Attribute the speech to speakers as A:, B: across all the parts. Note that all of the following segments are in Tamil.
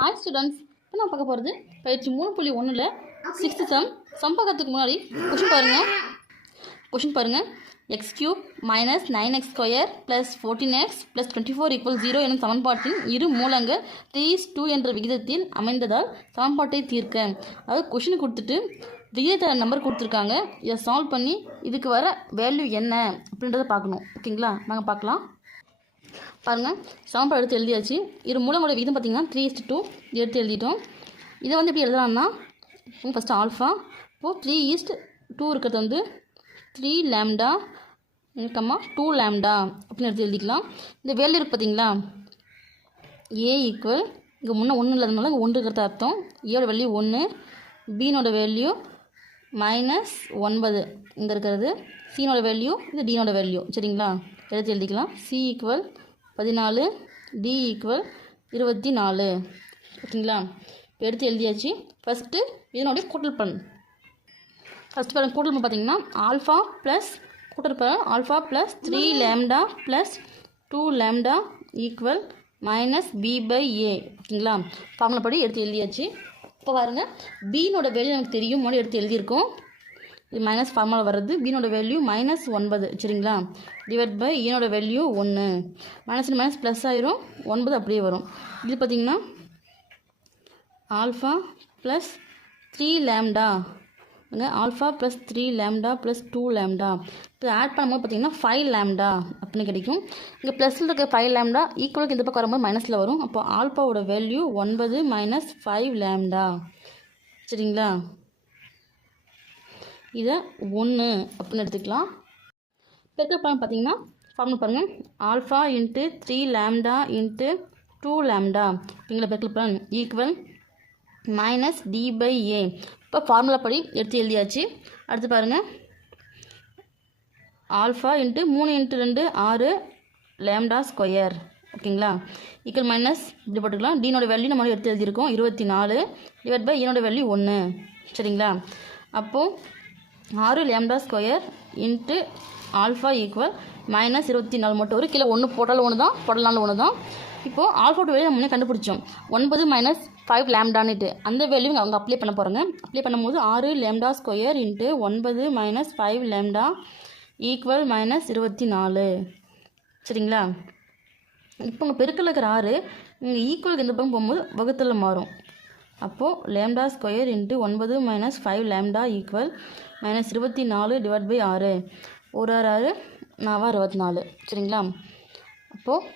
A: ஹாய் ஸ்டூடெண்ட்ஸ் இப்போ நான் பார்க்க போகிறது பயிற்சி மூணு புள்ளி ஒன்றில் சிக்ஸ்த்து சம் சம் பார்க்கறதுக்கு முன்னாடி கொஷின் பாருங்கள் கொஷின் பாருங்கள் x cube minus nine x square plus fourteen x plus twenty four equal zero எனும் சமன்பாட்டின் இரு மூலங்கள் த்ரீ டூ என்ற விகிதத்தில் அமைந்ததால் சமன்பாட்டை தீர்க்க. அதாவது கொஷின் கொடுத்துட்டு விகித நம்பர் கொடுத்துருக்காங்க. இதை சால்வ் பண்ணி இதுக்கு வர வேல்யூ என்ன அப்படின்றத பார்க்கணும். ஓகேங்களா நாங்கள் பார்க்கலாம். பாருங்கள் சமன்பாடு எடுத்து எழுதியாச்சு. இரு மூலங்களோட விகிதம் பார்த்தீங்கன்னா த்ரீ இஸ்ட் டூ எடுத்து எழுதிட்டோம். இதை வந்து எப்படி எழுதலாம்னா ஃபஸ்ட்டு ஆல்ஃபா இப்போது த்ரீ ஈஸ்ட் டூ இருக்கிறது வந்து three lambda comma two lambda அப்படின்னு எடுத்து எழுதிக்கலாம். இந்த வேல்யூ இருக்குது பார்த்தீங்களா ஏ ஈக்குவல் இங்கே முன்னே ஒன்றும் இல்லாதனால இங்கே ஒன்று இருக்கிறது அர்த்தம். ஏவோட வேல்யூ ஒன்று பீனோட வேல்யூ மைனஸ் ஒன்பது இங்கே இருக்கிறது. சீனோட வேல்யூ இது டீனோட வேல்யூ சரிங்களா? எடுத்து எழுதிக்கலாம். சி ஈக்குவல் பதினாலு டி ஈக்குவல் இருபத்தி நாலு ஓகேங்களா? இப்போ எடுத்து எழுதியாச்சு. ஃபஸ்ட்டு இதனுடைய கூட்டல் பண். ஃபஸ்ட் பாருங்க கூட்டல் பார்த்தீங்கன்னா ஆல்ஃபா ப்ளஸ் கூட்டல் alpha plus three lambda plus two lambda equal minus B by A ஓகேங்களா? ஃபார்முலா படி எடுத்து எழுதியாச்சு. இப்போ பாருங்கள் பீனோட வேலை நமக்கு தெரியும். முன்னாடி எடுத்து எழுதியிருக்கோம். இது மைனஸ் ஃபார்முலா வர்றது பீனோட வேல்யூ மைனஸ் ஒன்பது சரிங்களா? டிவைட் பை ஈனோட வேல்யூ ஒன்று மைனஸ் மைனஸ் ப்ளஸ் ஆயிரும் ஒன்பது அப்படியே வரும். இது பார்த்திங்கன்னா alpha plus three lambda alpha plus three lambda plus two lambda இப்போ ஆட் பண்ணும்போது பார்த்தீங்கன்னா ஃபைவ் லேம்டா அப்படின்னு கிடைக்கும். இங்கே ப்ளஸில் இருக்க ஃபைவ் லேம்டா ஈக்குவலுக்கு இந்த பக்கம் வரும்போது மைனஸில் வரும். அப்போ ஆல்ஃபாவோட வேல்யூ ஒன்பது மைனஸ் ஃபைவ் லேம்டா சரிங்களா? இதை ஒன்று அப்படின்னு எடுத்துக்கலாம். பெருக்கல் பலன் பார்த்தீங்கன்னா ஃபார்முலா பாருங்கள் alpha into three lambda into two lambda அப்படிங்கிற பெருக்கல் பலன் equal minus D by A. இப்போ ஃபார்முலா படி எடுத்து எழுதியாச்சு. அடுத்து பாருங்கள் ஆல்ஃபா இன்ட்டு மூணு இன்ட்டு ரெண்டு ஆறு லேம்டா ஸ்கொயர். ஓகேங்களா? ஈக்குவல் மைனஸ் இப்படி போட்டுக்கலாம். டீனோட வேல்யூ நம்ம எடுத்து எழுதியிருக்கோம். இருபத்தி நாலு டிவைட் பை என்னோட வேல்யூ ஒன்று. சரிங்களா? அப்போது ஆறு lambda square into alpha equal minus இருபத்தி நாலு மட்டும் வரும் கீழே ஒன்று போட்டாலும் ஒன்று தான் போடலாலும் ஒன்று தான் இப்போது ஆல்ஃபாவோட வேல்யூ நம்ம முன்னே கண்டுபிடிச்சோம். ஒன்பது மைனஸ் ஃபைவ் லேம்டான்னுட்டு. அந்த வேல்யூ அவங்க அப்ளை பண்ண போகிறாங்க அப்ளை பண்ணும்போது ஆறு லேம்டா ஸ்கொயர் இன்ட்டு ஒன்பது minus five lambda equal minus இருபத்தி நாலு. சரிங்களா? இப்போ உங்கள் பெருக்கில் இருக்கிற ஆறு இங்கே ஈக்குவலுக்கு இந்த பக்கம் போகும்போது வகுத்தில் மாறும். அப்போது லேம்டா ஸ்கொயர் இன்ட்டு ஒன்பது minus five lambda equal minus இருபத்தி நாலு டிவைட் பை ஆறு. ஒரு ஆறு ஆறு நாவா அறுபத்தி நாலு சரிங்களா? அப்போது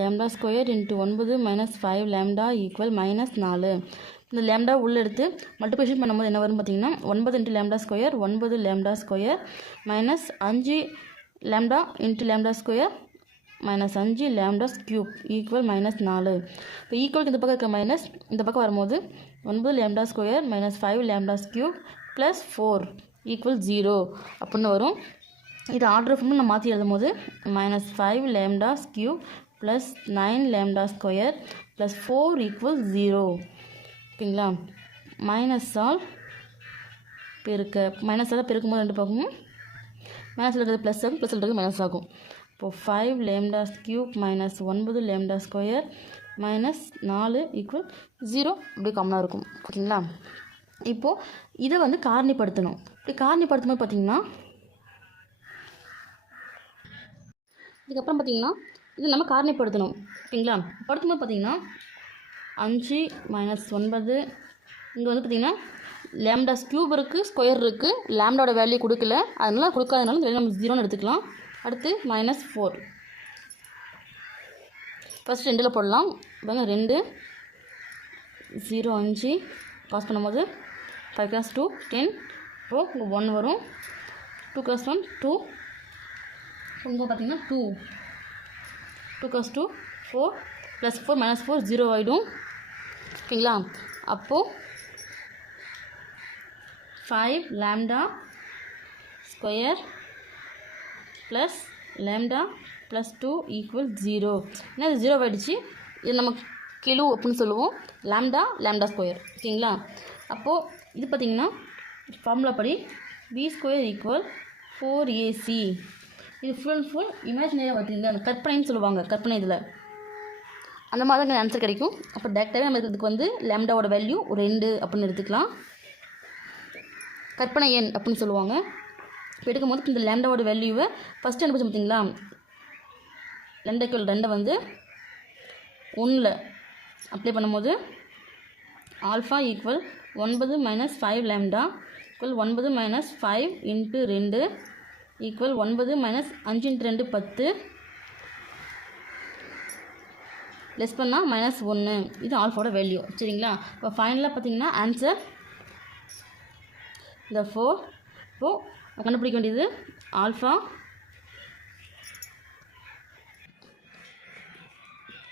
A: லேம்டா ஸ்கொயர் இன்ட்டு ஒன்பது minus five lambda equal minus நாலு. இந்த லேம்டா உள்ள எடுத்து மல்டிபிகேஷன் பண்ணும்போது என்ன வரும் பார்த்தீங்கன்னா ஒன்பது இன்ட்டு லேம்டா ஸ்கொயர் ஒன்பது லேம்டா ஸ்கொயர் மைனஸ் அஞ்சு lambda into lambda square minus அஞ்சு லேம்டாஸ் க்யூப் ஈக்குவல் மைனஸ் நாலு. இப்போ ஈக்குவலுக்கு இந்த பக்கம் இருக்க மைனஸ் இந்த பக்கம் வரும்போது ஒன்பது lambda square minus five lambdas cube plus four equal zero அப்படின்னு வரும். இது ஆர்டர் ஃபார்ம் நான் மாற்றி எழுதும் போது minus five lambdas cube plus nine lambda square plus four equal zero ஓகேங்களா மைனஸால் பெருக்க மைனஸால் பெருக்கும்போது ரெண்டு பக்கமும் மைனஸில் இருக்கிறது ப்ளஸ் ஆகும் ப்ளஸில் இருக்கிறது மைனஸ் ஆகும். இப்போது ஃபைவ் லேம்டாஸ் க்யூப் மைனஸ் ஒன்பது லேம்டா ஸ்கொயர் மைனஸ் நாலு ஈக்குவல் ஜீரோ இப்படி காமனாக இருக்கும். ஓகேங்களா இப்போது இதை வந்து காரணிப்படுத்தணும். இப்படி காரணிப்படுத்தும்போது பார்த்தீங்கன்னா இதுக்கப்புறம் பார்த்தீங்கன்னா இது நம்ம காரணிப்படுத்தணும். ஓகேங்களா படுத்தும்போது பார்த்தீங்கன்னா அஞ்சு மைனஸ் ஒன்பது இங்கே வந்து பார்த்தீங்கன்னா லேம்டாஸ் க்யூப் இருக்குது ஸ்கொயர் இருக்குது லேம்டாவோட வேல்யூ கொடுக்கல. அதனால் கொடுக்காதனால நம்ம ஜீரோன்னு எடுத்துக்கலாம். அடுத்து மைனஸ் ஃபோர் ஃபஸ்ட் ரெண்டில் போடலாம். பாருங்க ரெண்டு ஜீரோ அஞ்சு. பாஸ் பண்ணும்போது ஃபைவ் கிளாஸ் டூ டென் இப்போது ஒன் வரும். டூ கிளாஸ் ஒன் டூ இங்கே பார்த்தீங்கன்னா two two cross two four plus four minus four zero ஆகிடும் ஓகேங்களா? அப்போது five lambda square plus lambda plus two equal zero ஏன்னா இது ஜீரோ ஆகிடுச்சு இது நம்ம கிலோ அப்படின்னு சொல்லுவோம். லேம்டா லேம்டா ஸ்கொயர் ஓகேங்களா? அப்போது இது பார்த்திங்கன்னா ஃபார்முலா படி B square equal four AC இது ஃபுல் அண்ட் ஃபுல் இமேஜினரியாக பார்த்தீங்கன்னா அந்த கற்பனைன்னு சொல்லுவாங்க கற்பனை இதில். அந்த மாதிரி தான் ஆன்சர் கிடைக்கும். அப்போ டேரெக்டாகவே நம்ம இதுக்கு வந்து லேம்டாவோட வேல்யூ ஒரு ரெண்டு அப்படின்னு எடுத்துக்கலாம். கற்பனை எண் அப்படின்னு சொல்லுவாங்க. இப்போ எடுக்கும்போது இந்த லேம்டாவோட வேல்யூவை ஃபஸ்ட்டு அனுப்பிச்சு பார்த்தீங்களா ரெண்டைக்குள் ரெண்டை வந்து ஒன்றில் அப்ளை பண்ணும்போது ஆல்ஃபா ஈக்குவல் ஒன்பது மைனஸ் ஃபைவ் லேம்டா ஈக்குவல் ஒன்பது மைனஸ் ஃபைவ் இன்ட்டு ரெண்டு ஈக்குவல் ஒன்பது மைனஸ் அஞ்சு இன்ட்டு ரெண்டு பத்து லெஸ் பண்ணால் மைனஸ் ஒன்று இது ஆல்ஃபாவோட வேல்யூ சரிங்களா? இப்போ ஃபைனலாக பார்த்தீங்கன்னா ஆன்சர் இந்த ஃபோர் இப்போது கண்டுபிடிக்க வேண்டியது alpha.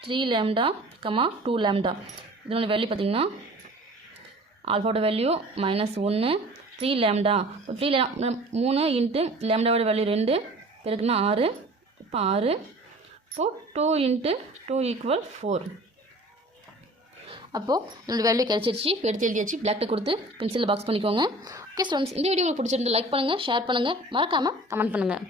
A: Three lambda comma two lambda இதனோட வேல்யூ பார்த்தீங்கன்னா ஆல்ஃபாவோட வேல்யூ மைனஸ் ஒன்று த்ரீ லேம்டா இப்போ த்ரீ லே மூணு இன்ட்டு லேம்டாவோட வேல்யூ ரெண்டு பிறகுனா ஆறு இப்போ ஆறு. இப்போது two into two equal four அப்போது என்னோடய வேல்யூ கிடச்சிருச்சு. எடுத்து எழுதியாச்சு. பிளாக்டை கொடுத்து பென்சிலில் பாக்ஸ் பண்ணிக்கோங்க. ஓகே ஸ்டூடெண்ட்ஸ் இந்த வீடியோ உங்களுக்கு பிடிச்சிருந்து லைக் பண்ணுங்கள் ஷேர் பண்ணுங்கள் மறக்காமல் கமெண்ட் பண்ணுங்கள்